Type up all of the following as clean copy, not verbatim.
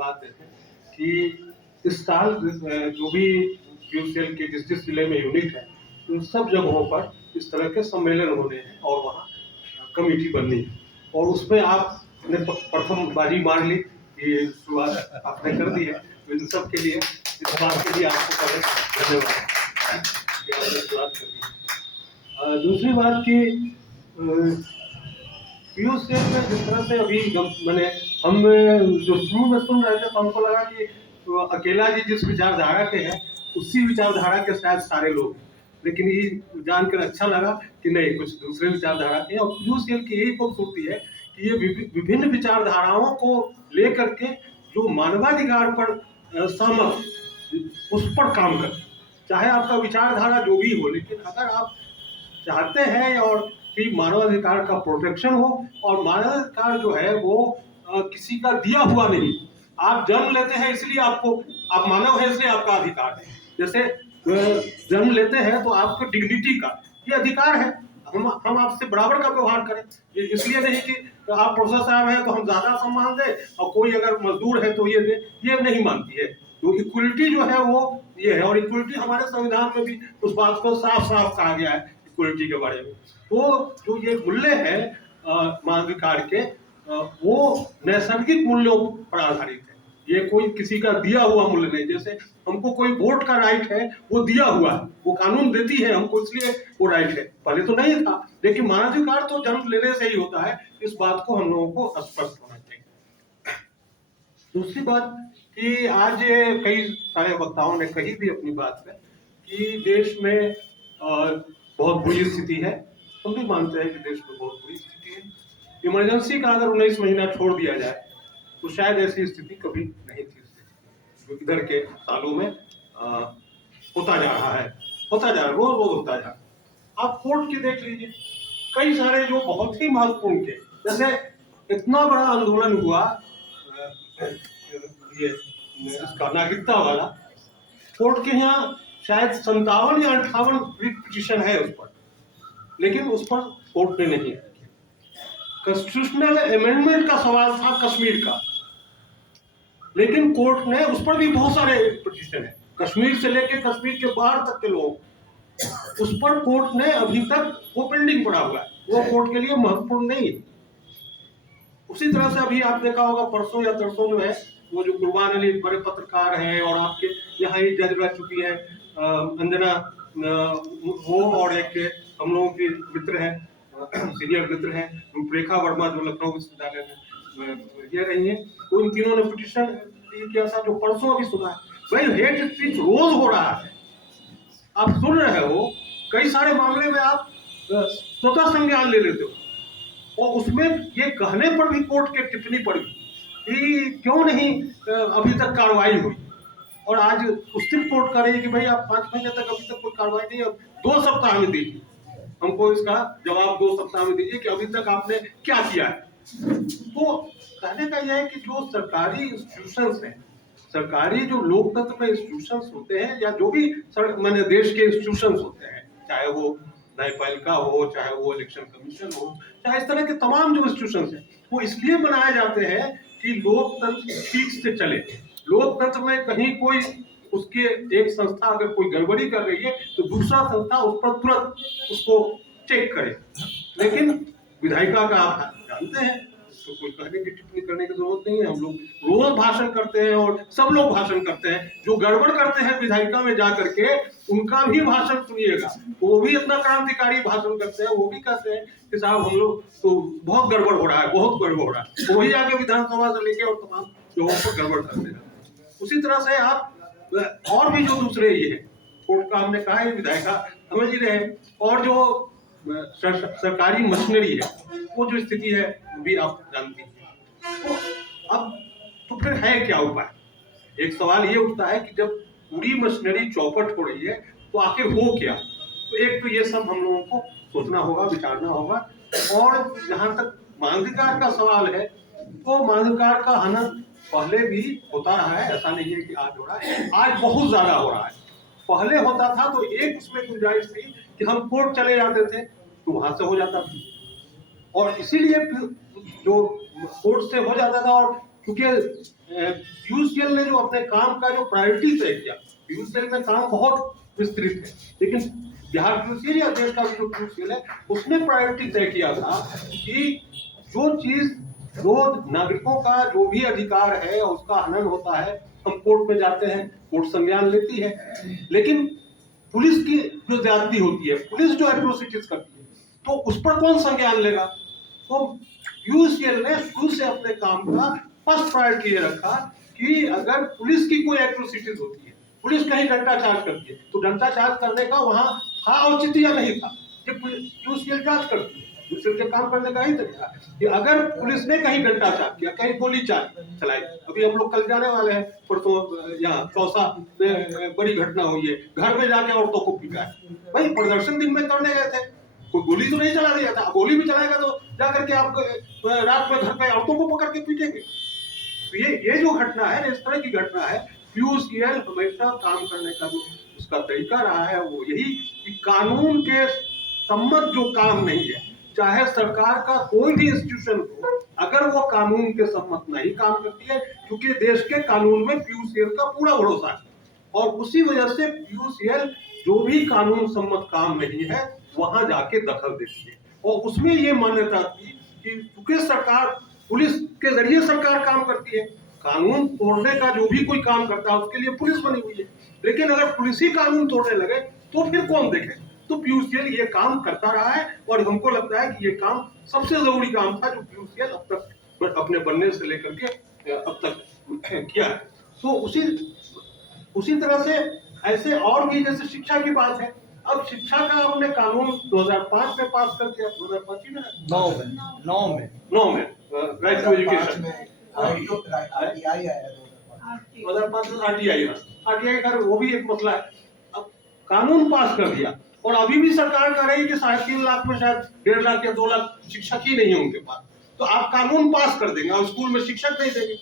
करवाते हैं कि इस साल जो भी PUCL के जिस जिले में यूनिट है उन सब जगहों पर इस तरह के सम्मेलन होने हैं और वहाँ कमेटी बननी है, और उसमें आपने प्रथम बाजी मार ली, ये शुरुआत आपने कर दी है, तो इन सब के लिए इस बात के लिए आपको पहले धन्यवाद कि आपने शुरुआत कर दी। दूसरी बात कि PUCL में जिस तरह से अभी मैंने हम जो शुरू में सुन रहे थे तो हमको लगा कि तो अकेला जी जिस विचारधारा के हैं उसी विचारधारा के शायद सारे लोग हैं, लेकिन ये जानकर अच्छा लगा कि नहीं, कुछ दूसरे विचारधारा के हैं। और PUCL की यही खूबसूरती है कि ये विभिन्न विचारधाराओं को लेकर के जो मानवाधिकार पर सहमत उस पर काम करते, चाहे आपका विचारधारा जो भी हो, लेकिन अगर आप चाहते हैं और कि मानवाधिकार का प्रोटेक्शन हो, और मानवाधिकार जो है वो किसी का दिया हुआ नहीं, आप जन्म लेते हैं इसलिए आपको, आप मानव है इसलिए आपका अधिकार है। जैसे जन्म लेते हैं तो आपको डिग्निटी का ये अधिकार है, हम आपसे बराबर का व्यवहार करें, इसलिए नहीं कि आप प्रोफेसर साहब हैं तो हम ज्यादा सम्मान दें और कोई अगर मजदूर है तो ये दे, ये नहीं मानती है। तो इक्वलिटी जो है वो ये है, और इक्वलिटी हमारे संविधान में भी उस बात को साफ साफ कहा गया है इक्वलिटी के बारे में। तो जो ये मूल्य है मानवाधिकार के, वो नैसर्गिक मूल्यों पर आधारित है, ये कोई किसी का दिया हुआ मूल्य नहीं। जैसे हमको कोई वोट का राइट है, वो दिया हुआ है, वो कानून देती है हमको इसलिए वो राइट है, पहले तो नहीं था, लेकिन मानवाधिकार तो जन्म लेने से ही होता है। इस बात को हम लोगों को स्पष्ट होना चाहिए। दूसरी बात कि आज कई सारे वक्ताओं ने कही भी अपनी बात में कि देश में बहुत बुरी स्थिति है, हम भी मानते हैं कि देश में बहुत बुरी स्थिति है। इमरजेंसी का अगर 19 महीना छोड़ दिया जाए तो शायद ऐसी स्थिति कभी नहीं थी, जो इधर के सालों में होता जा रहा है, रोज रोज होता जा रहा है। आप कोर्ट की देख लीजिए, कई सारे जो बहुत ही महत्वपूर्ण थे, जैसे इतना बड़ा आंदोलन हुआ ये इसका नागरिकता वाला, कोर्ट के यहाँ शायद 57 या 58 पिटीशन है उस पर, लेकिन उस पर कोर्ट ने नहीं है। कॉन्स्टिट्यूशनल अमेंडमेंट का सवाल था कश्मीर का, लेकिन कोर्ट ने उस पर भी बहुत सारे पिटीशन है, कश्मीर से लेकर कश्मीर के बाहर तक के लोग, उस पर कोर्ट ने अभी तक वो पेंडिंग पड़ा हुआ है, वो कोर्ट के लिए महत्वपूर्ण नहीं है। उसी तरह से अभी आप देखा होगा परसों या तरसों जो है वो जो कुर्बान अली बड़े पत्रकार हैं और आपके यहाँ ही जज रह चुकी है अंजना, वो और एक हम लोगों के मित्र हैं, सीनियर मित्र हैं रूपरेखा वर्मा, जो लखनऊ विश्वविद्यालय में ये रही हैं, तो इन तीनों ने पिटीशन किया था जो परसों अभी सुना है। भाई हेट स्पीच रोज हो रहा है, आप सुन रहे हो, कई सारे मामले में आप स्वतः संज्ञान ले लेते हो, और उसमें ये कहने पर भी कोर्ट के टिप्पणी पड़ी कि क्यों नहीं अभी तक कार्रवाई हुई, और आज उससे कोर्ट कर रही है कि भाई आप 5 महीने तक अभी तक कोई कार्रवाई नहीं, अब 2 सप्ताह में दीजिए हमको इसका जवाब, 2 सप्ताह में दीजिए कि अभी तक आपने क्या किया है। तो कहने का यह है कि जो सरकारी इंस्टीट्यूशंस हैं, सरकारी जो लोकतंत्र में इंस्टीट्यूशंस होते हैं, या जो भी मैंने देश के इंस्टीट्यूशंस होते हैं, चाहे वो न्यायपालिका हो, चाहे वो इलेक्शन कमीशन हो, चाहे इस तरह के तमाम जो इंस्टीट्यूशंस हैं, वो इसलिए बनाए जाते हैं कि लोकतंत्र ठीक से चले। लोकतंत्र में कहीं कोई उसके एक संस्था अगर कोई गड़बड़ी कर रही है तो दूसरा संस्था उस पर तुरंत उसको चेक करे, लेकिन विधायिका का आप जानते हैं तो कोई कहने की टिप्पणी करने की जरूरत नहीं है। हम लोग रोज भाषण करते हैं और सब लोग भाषण करते हैं, जो गड़बड़ करते हैं विधायिका में जा करके उनका भी भाषण सुनिएगा, तो वो भी इतना क्रांतिकारी भाषण करते हैं, वो भी कहते हैं कि साहब हम लोग तो बहुत गड़बड़ हो रहा है, बहुत गड़बड़ हो रहा है, तो वही आके विधानसभा से लेके और तमाम लोगों को गड़बड़ करते हैं। उसी तरह से आप और भी जो दूसरे ये है, कोर्ट का हमने कहा है, विधायिका समझ ही रहे, और जो सरकारी मशीनरी है वो जो स्थिति है भी आप जानती हैं। तो अब तो फिर है क्या उपाय? एक सवाल ये उठता है कि जब पूरी मशीनरी चौपट हो रही है तो आखिर हो क्या? तो एक तो ये सब हम लोगों को सोचना होगा, विचारना होगा। और जहां तक मानवाधिकार का सवाल है, तो मानवाधिकार का हनन पहले भी होता रहा है, ऐसा नहीं है कि आज हो रहा है, आज बहुत ज्यादा हो रहा है। पहले होता था तो एक उसमें गुंजाइश थी कि हम कोर्ट चले जाते थे तो वहां से हो जाता था, और इसीलिए जो कोर्ट से हो जाता था और क्योंकि पीयूसीएल ने जो अपने काम का जो प्रायोरिटी तय किया, पीयूसीएल में काम बहुत विस्तृत है, लेकिन बिहार पीयूसीएल या देश का जो पीयूसीएल है उसने प्रायोरिटी तय किया था कि जो चीज जो नागरिकों का जो भी अधिकार है उसका हनन होता है, हम कोर्ट में जाते हैं, कोर्ट संज्ञान लेती है, लेकिन पुलिस की जो ज्यादती होती है, पुलिस जो एट्रोसिटीज करती है, तो उस पर कौन संज्ञान लेगा? तो पीयूसीएल ने शुरू से अपने काम का फर्स्ट प्रायोरिटी ये रखा कि अगर पुलिस की कोई एट्रोसिटीज होती है, पुलिस कहीं डंडा चार्ज करती है, तो डंडा चार्ज करने का वहां था औचित्य या नहीं था, ये पीयूसीएल जांच करती है। दूसरे के काम करने का ही तरीका है कि अगर पुलिस ने कहीं डंडा चार्ज किया, कहीं गोली चलाई, अभी हम लोग कल जाने वाले हैं, परसों यहाँ चौसा में बड़ी घटना हुई है, घर में जाके औरतों को पीटा है। भाई प्रदर्शन दिन में करने गए थे, कोई गोली तो नहीं चला दिया था, गोली भी चलाएगा तो जाकर के आप रात में घर पे औरतों को पकड़ के पीटेंगे। तो ये जो घटना है, इस तरह की घटना है। पीयूसीएल हमेशा काम करने का जो उसका तरीका रहा है वो यही कि कानून के सम्मत जो काम नहीं है, चाहे सरकार का कोई भी इंस्टीट्यूशन हो, अगर वो कानून के सम्मत नहीं काम करती है, क्योंकि देश के कानून में पीयूसीएल का पूरा भरोसा है, और उसी वजह से पीयूसीएल जो भी कानून सम्मत काम नहीं है वहां जाके दखल देती है। और उसमें ये मान्यता थी कि चूंकि सरकार, पुलिस के जरिए सरकार काम करती है, कानून तोड़ने का जो भी कोई काम करता है उसके लिए पुलिस बनी हुई है, लेकिन अगर पुलिस ही कानून तोड़ने लगे तो फिर कौन देखे? तो पीयूसीएल ये काम करता रहा है, और हमको लगता है कि ये काम सबसे जरूरी काम था जो पीयूसीएल अब तक अपने बनने से लेकर के अब तक किया है। तो उसी तरह से ऐसे और भी, जैसे शिक्षा की बात है, अब शिक्षा का हमने कानून 2005 में पास कर दिया, 2005 में 9 में राइट टू एजुकेशन, 2005 में आरटीआई का वो भी एक मसला है। अब कानून पास कर दिया, और अभी भी सरकार कह रही है कि 3.5 लाख में शायद 1.5 लाख या 2 लाख शिक्षक ही नहीं है उनके पास, तो आप कानून पास कर देंगे और स्कूल में शिक्षक नहीं देंगे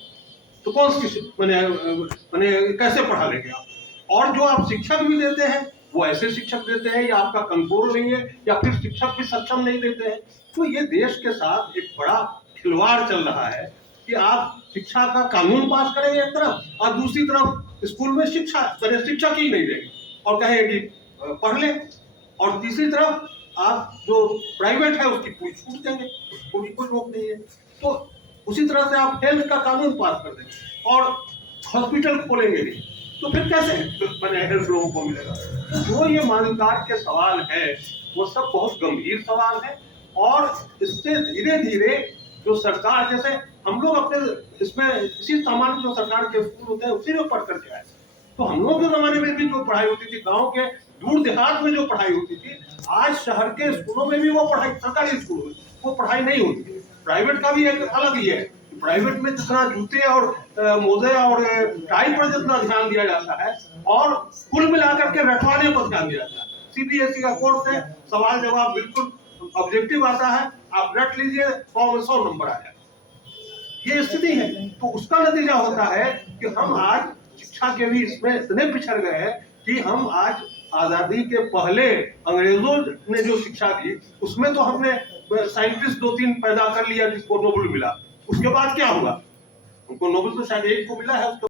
तो कौन सी मैंने कैसे पढ़ा लेंगे आप? और जो आप शिक्षक भी देते हैं वो ऐसे शिक्षक देते हैं या आपका कंट्रोल नहीं है, या फिर शिक्षक भी सक्षम नहीं देते हैं। तो ये देश के साथ एक बड़ा खिलवाड़ चल रहा है कि आप शिक्षा का कानून पास करेंगे एक तरफ, और दूसरी तरफ स्कूल में शिक्षक ही नहीं देंगे और कहेंगे कि पढ़ ले, और तीसरी तरफ आप जो प्राइवेट है उसकी पूरी छूट देंगे, उसको भी कोई रोक नहीं है। तो उसी तरह से आप हेल्थ का कानून पास कर देंगे और हॉस्पिटल खोलेंगे नहीं, तो फिर कैसे हेल्थ लोगों को मिलेगा? तो जो ये मानवाधिकार के सवाल है वो सब बहुत गंभीर सवाल है, और इससे धीरे धीरे जो सरकार, जैसे हम लोग अपने इसमें इसी सामान्य जो सरकार के स्कूल होते हैं उसी में पढ़ करके आए, तो हम लोग के जमाने में भी जो पढ़ाई होती थी, गांव के दूर देहात में जो पढ़ाई होती थी, आज शहर के स्कूलों में भी वो पढ़ाई, सरकारी स्कूल में वो पढ़ाई नहीं होती। प्राइवेट का भी एक अलग ही है, प्राइवेट में जितना जूते और मोजे और टाई पर जितना ध्यान दिया जाता है, और कुल मिलाकर के रखवाने पर ध्यान दिया जाता है। सीबीएसई का कोर्स है, सवाल जवाब बिल्कुल ऑब्जेक्टिव आता है, आप रट लीजिए 100 में 100 नंबर आ जाए, ये स्थिति है। तो उसका नतीजा होता है कि हम आज शिक्षा के भी इसमें इतने पिछड़ गए हैं कि हम आज आजादी के पहले अंग्रेजों ने जो शिक्षा दी उसमें तो हमने साइंटिस्ट 2-3 पैदा कर लिया जिसको नोबेल मिला, उसके बाद क्या हुआ? उनको नोबेल तो शायद एक को मिला है।